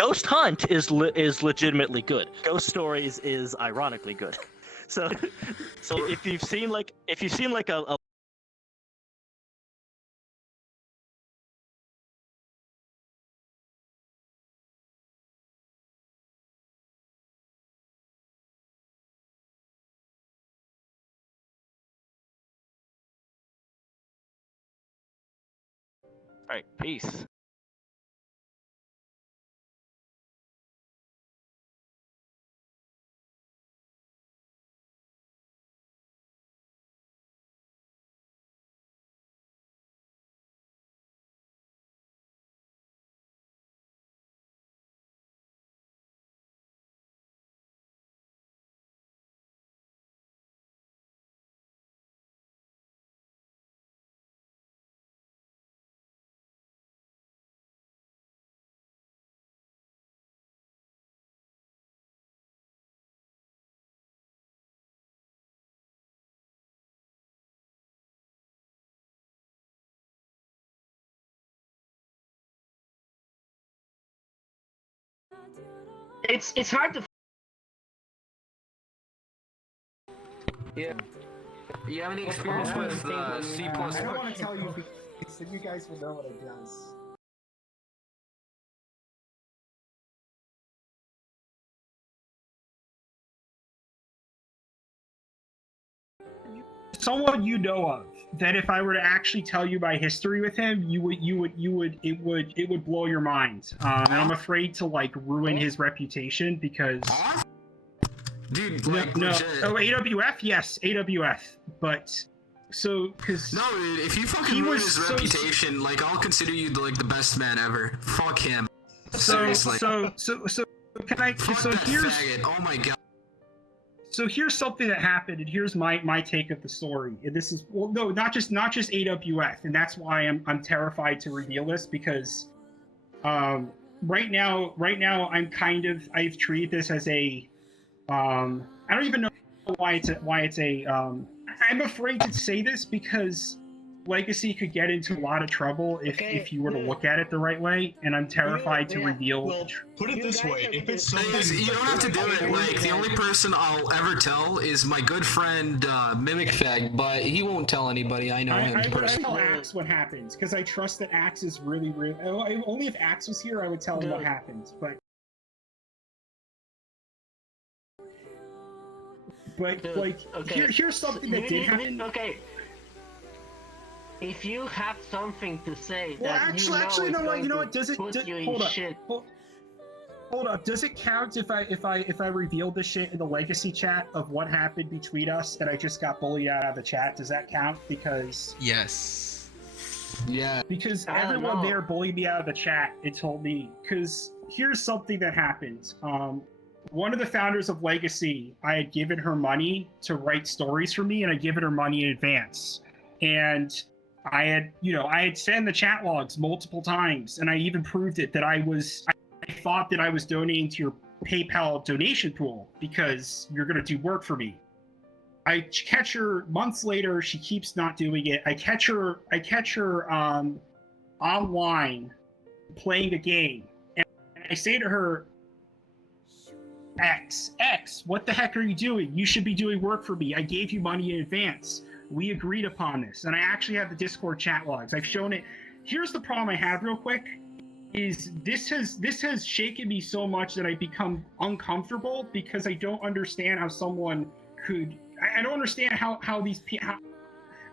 Ghost Hunt is legitimately good. Ghost Stories is ironically good. So if you've seen like a all right, peace. It's hard to. Yeah. You have any experience with C++? I don't want to tell you because you guys will know what it does. Someone you know of that if I were to actually tell you my history with him, it would blow your mind. And I'm afraid to like ruin his reputation because. Dude, like, no. Oh, AWF, yes, AWF, but so because no, dude, if you fucking ruin his reputation, like I'll consider you like the best man ever. Fuck him. Seriously. So can I? Fuck so that here's. Faggot. Oh my god. So here's something that happened, and here's my take of the story. And this is not just AWF, and that's why I'm terrified to reveal this because, right now I've treated this as a, I don't even know why it's a. I'm afraid to say this because Legacy could get into a lot of trouble if you were to look at it the right way, and I'm terrified to reveal. Well, put it this way: if it's something, you don't have to do it. Like the only person I'll ever tell is my good friend Mimic Fag, but he won't tell anybody. I know him I personally. tell Axe what happens because I trust that Axe is really. Only if Axe was here, I would tell him what happens. But like, here's something that did happen. Okay. If you have something to say, well, that actually, you know what? Does it? Hold up. Does it count if I revealed the shit in the Legacy chat of what happened between us and I just got bullied out of the chat? Does that count? Because yes. Yeah. Because everyone there bullied me out of the chat and told me. Because here's something that happened. One of the founders of Legacy, I had given her money to write stories for me, and I'd given her money in advance. And I had sent in the chat logs multiple times, and I even proved it that I thought that I was donating to your PayPal donation pool because you're going to do work for me. I catch her months later. She keeps not doing it. I catch her online playing a game, and I say to her, X, what the heck are you doing? You should be doing work for me. I gave you money in advance. We agreed upon this. And I actually have the Discord chat logs. I've shown it. Here's the problem I have real quick, is this has shaken me so much that I become uncomfortable because I don't understand how someone could, I don't understand how these people,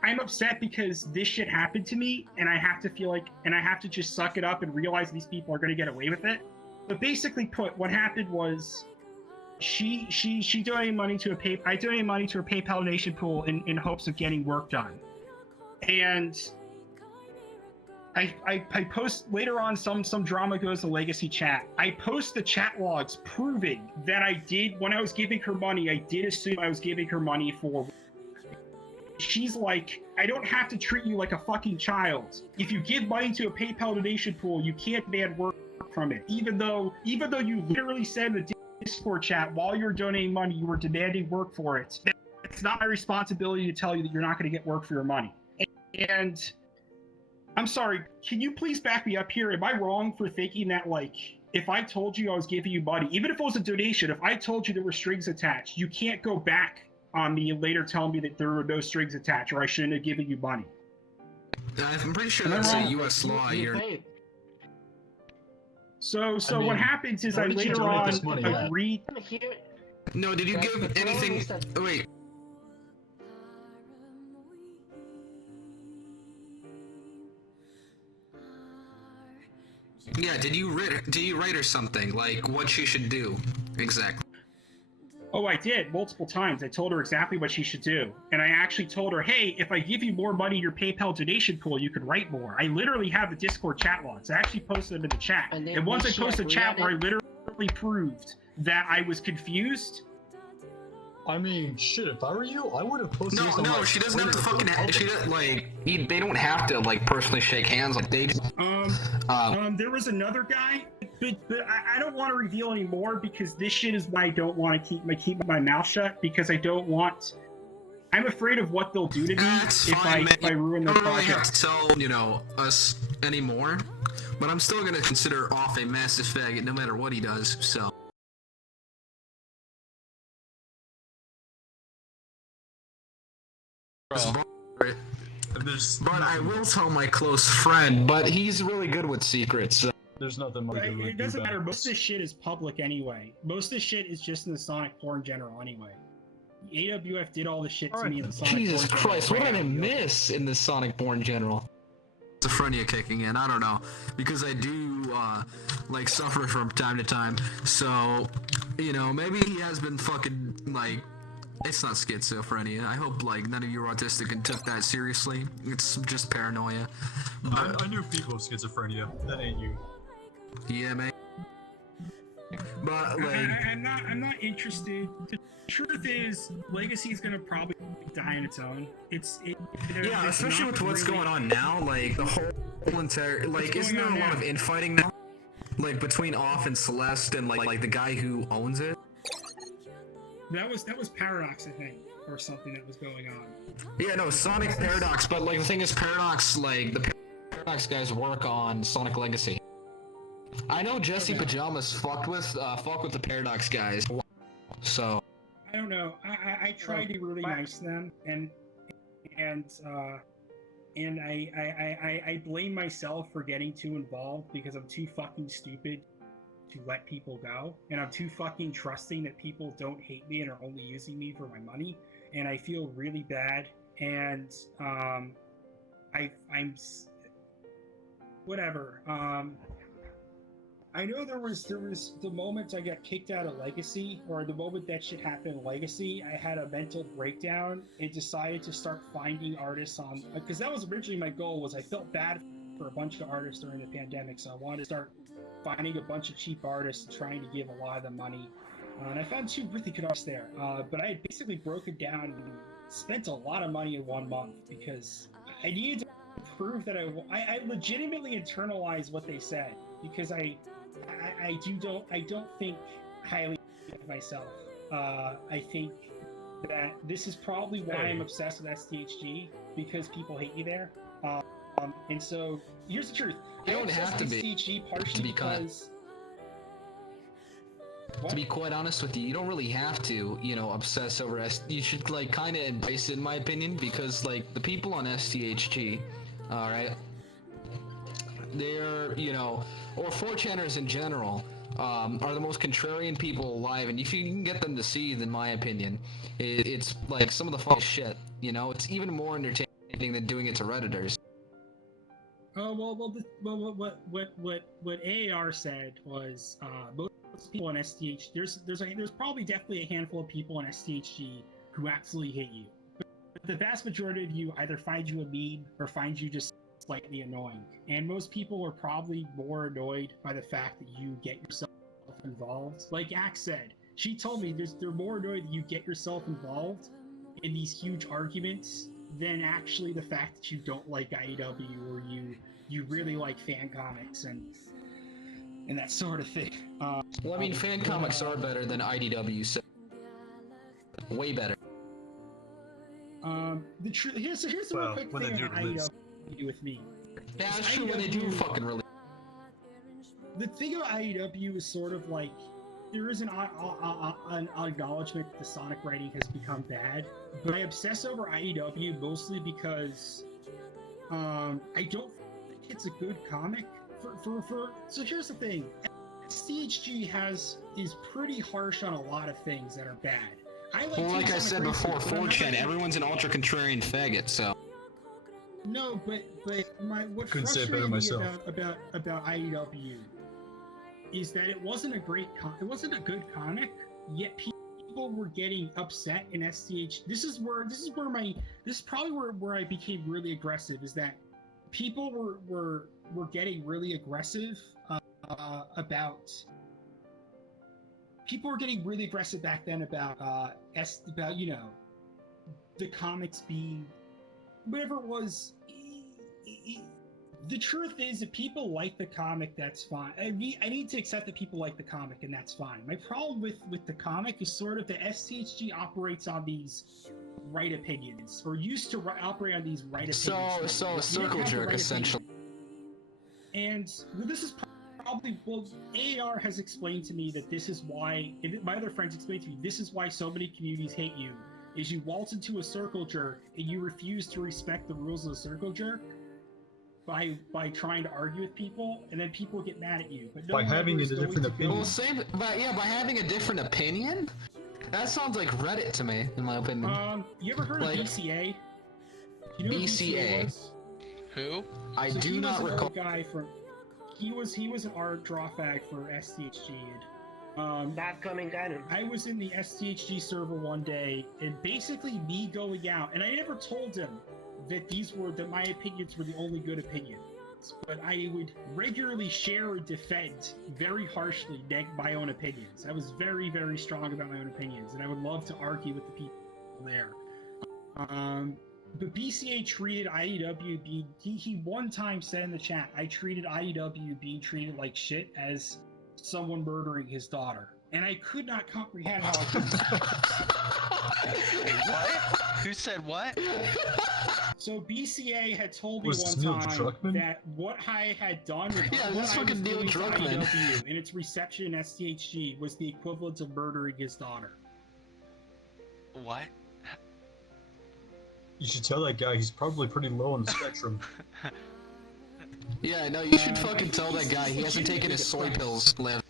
I'm upset because this shit happened to me and I have to feel like, and I have to just suck it up and realize these people are going to get away with it. But basically put, what happened was, she donated money to I donated money to a PayPal donation pool in hopes of getting work done. And I post later on, some drama goes to Legacy chat. I post the chat logs proving that I did, when I was giving her money, I did assume I was giving her money for. She's like, I don't have to treat you like a fucking child. If you give money to a PayPal donation pool, you can't demand work from it. Even though you literally said in the Discord chat, while you're donating money, you were demanding work for it. It's not my responsibility to tell you that you're not going to get work for your money. And I'm sorry, can you please back me up here? Am I wrong for thinking that, like, if I told you I was giving you money, even if it was a donation, if I told you there were strings attached, you can't go back on me and later tell me that there were no strings attached or I shouldn't have given you money. I'm pretty sure Am I that's a wrong? U.S. law You here. paid. So I mean, what happens is I why did you later donate on this money? agreed. No, did you Right, give the problem anything? is that- Oh, wait. Yeah, did you write her something like what she should do exactly? Oh, I did multiple times. I told her exactly what she should do. And I actually told her, hey, if I give you more money in your PayPal donation pool, you could write more. I literally have the Discord chat logs. I actually posted them in the chat. And once I she posted agreed chat on where I it? literally proved that I was confused. I mean, shit, if I were you, I would have posted this on No, my she doesn't have to Twitter fucking. for the She public. doesn't like. They don't have to like personally shake hands. Like they. Just, There was another guy, but I don't want to reveal anymore because this shit is why I don't want to keep my mouth shut because I don't want. I'm afraid of what they'll do to me That's if fine, man. I ruin You their don't really have project. to tell us anymore, but I'm still gonna consider off a massive faggot no matter what he does. So. There's But I will tell my close friend, but he's really good with secrets. So. there's nothing more to It doesn't matter. Most of this shit is public anyway. Most of this shit is just in the Sonic lore in general anyway. AWF did all the shit to me in the Sonic Jesus lore in Christ, what general. did I miss in the Sonic Born General? Schizophrenia kicking in, I don't know. Because I do, like, suffer from time to time. So, you know, maybe he has been fucking, like, it's not schizophrenia. I hope, like, none of you are autistic and took that seriously. It's just paranoia. But, I knew people with schizophrenia. That ain't you. yeah, man. But, like... I'm not interested. The truth is, Legacy is gonna probably die on its own. Yeah, it's especially not with what's really- going on now, like the whole entire like What's isn't there going a on lot of now? infighting now? Like between Off and Celeste and like the guy who owns it? That was Paradox, I think, or something that was going on. Yeah, no, Sonic Paradox, but like the thing is Paradox, like the Paradox guys work on Sonic Legacy. I know Jesse Pajamas fuck with the Paradox guys. So I don't know. I tried to be really nice to them, and I blame myself for getting too involved because I'm too fucking stupid to let people go, and I'm too fucking trusting that people don't hate me and are only using me for my money, and I feel really bad, and I'm whatever. I know there was the moment I got kicked out of Legacy, or the moment that shit happened in Legacy, I had a mental breakdown and decided to start finding artists on, because that was originally my goal. Was I felt bad for a bunch of artists during the pandemic, so I wanted to start finding a bunch of cheap artists and trying to give a lot of them money. And I found two really good artists there, but I had basically broken down and spent a lot of money in 1 month because I needed to prove that I legitimately internalized what they said, because I don't think highly of myself. I think that this is probably why I'm obsessed with STHG, because people hate you there. And so here's the truth. You don't have to be STHG partially to be kind. because. To be quite honest with you, you don't really have to, you know, obsess over You should, like, kind of embrace it, in my opinion, because, like, the people on STHG, alright, they're, you know, or 4chaners in general, are the most contrarian people alive, and if you can get them to see, in my opinion, it's, like, some of the funniest shit, you know? It's even more entertaining than doing it to Redditors. Oh what AAR said was most people in STH there's probably definitely a handful of people in STHG who absolutely hate you, but the vast majority of you either find you a meme or find you just slightly annoying, and most people are probably more annoyed by the fact that you get yourself involved. Like Axe said, she told me they're more annoyed that you get yourself involved in these huge arguments than actually the fact that you don't like IEW or you really like fan comics and that sort of thing. Well, I mean, fan comics are better than IDW, so way better. The truth here's the real quick thing about IEW with me. Yeah, that's true when they do fucking release. the thing about IEW is sort of like there is an acknowledgement that the Sonic writing has become bad, but I obsess over IEW mostly because I don't think it's a good comic. So here's the thing: sthg is pretty harsh on a lot of things that are bad. Like I said before, 4chan, everyone's an ultra contrarian faggot, so. No, but what Couldn't say it frustrated better me myself. about IEW is that it wasn't a good comic, yet people were getting upset in STH. This is probably where I became really aggressive, is that people were getting really aggressive about. People were getting really aggressive back then about the comics being whatever it was. The truth is, if people like the comic, that's fine. I need to accept that people like the comic, and that's fine. My problem with the comic is sort of the STHG operates on these right opinions, or used to operate on these right opinions. So a circle jerk, essentially. And this is probably, AAR has explained to me that this is why, my other friends explained to me, this is why so many communities hate you, is you waltz into a circle jerk and you refuse to respect the rules of the circle jerk by trying to argue with people, and then people get mad at you. But no By having a different opinion. By having a different opinion? That sounds like Reddit to me, in my opinion. You ever heard of BCA? You know BCA? Was? Who? I do not recall. Guy from, he was an art draw fag for STHG. Not coming at him. I was in the STHG server one day, and basically me going out, and I never told him that my opinions were the only good opinions, but I would regularly share and defend very harshly my own opinions. I was very, very strong about my own opinions, and I would love to argue with the people there. But BCA treated IEW he one time said in the chat, I treated IEW being treated like shit as someone murdering his daughter. And I could not comprehend how I could. What? Who said what? So BCA had told me Was this one Neil time Druckmann? that what I had done with Yeah, what this I was fucking Neil doing to Druckmann. IEW and its reception in STHG was the equivalent of murdering his daughter. What? You should tell that guy he's probably pretty low on the spectrum. Yeah, no, you should fucking tell that guy he hasn't taken his soy pills late.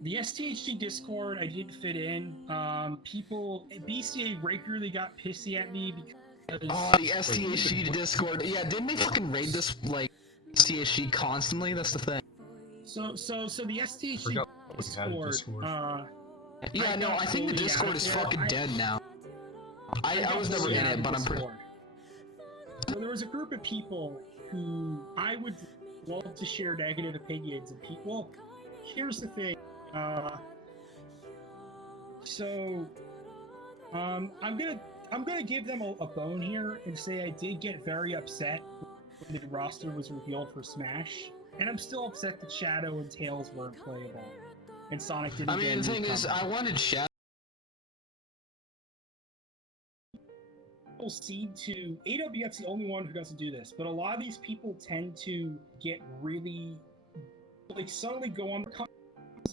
The STHG Discord, I didn't fit in. BCA regularly got pissy at me because. Oh, the STHG Discord. Yeah, didn't they fucking raid this, like, STHG constantly? That's the thing. So the STHG Forgot we had a Discord. Yeah, no, I think the Discord is fucking dead now. I was never in it, but I'm pretty. So there was a group of people who I would love to share negative opinions, and people. Here's the thing. I'm gonna give them a bone here and say I did get very upset when the roster was revealed for Smash, and I'm still upset that Shadow and Tails weren't playable, and Sonic didn't. I mean, the thing is, I wanted Shadow. People seem to AWF's the only one who doesn't do this, but a lot of these people tend to get really suddenly go on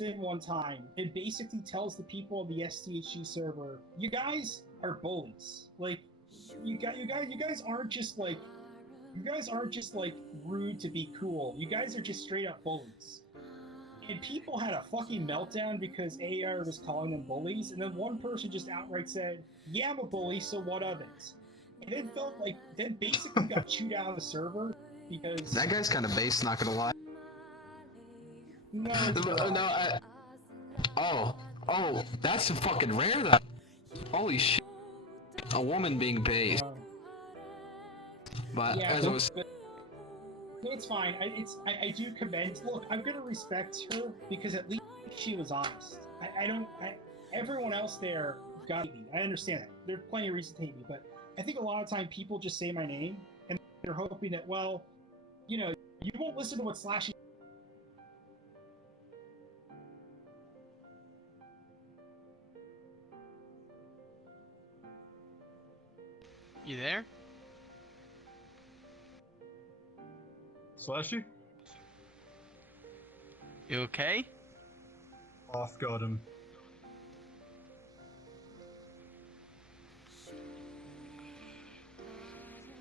in one time and basically tells the people of the STHG server, you guys are bullies. Like you guys aren't just like rude to be cool. You guys are just straight up bullies. And people had a fucking meltdown because AR was calling them bullies, and then one person just outright said, yeah, I'm a bully, so what of it? And then basically got chewed out of the server because That guy's kind of base, not gonna lie. no, Oh, that's fucking rare, though. Holy shit. A woman being base. But yeah, as I was. no, it's fine. I do commend. Look, I'm gonna respect her because at least she was honest. Everyone else there got me. I understand that. There's plenty of reasons to hate me, but I think a lot of time people just say my name and they're hoping that, well, you know, you won't listen to what Slashy. You there? Slashy? You okay? Off got him.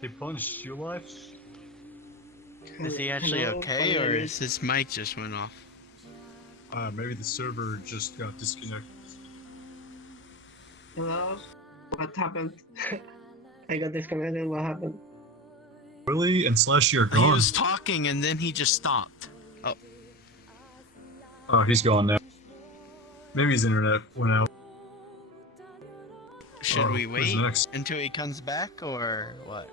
He punched you alive? Is he actually Hello, okay, or hello. is his mic just went off? Maybe the server just got disconnected. Hello? What happened? I got disconnected. What happened? Willie and Slashy are He gone. was talking and then he just stopped. Oh, Oh, he's gone now. Maybe his internet went out. should we who's wait next? until he comes back, or what?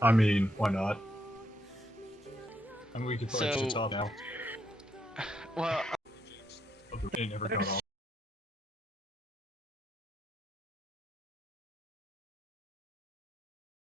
I mean, why not? I mean, we could probably So- just talk now. Well, But it never got off.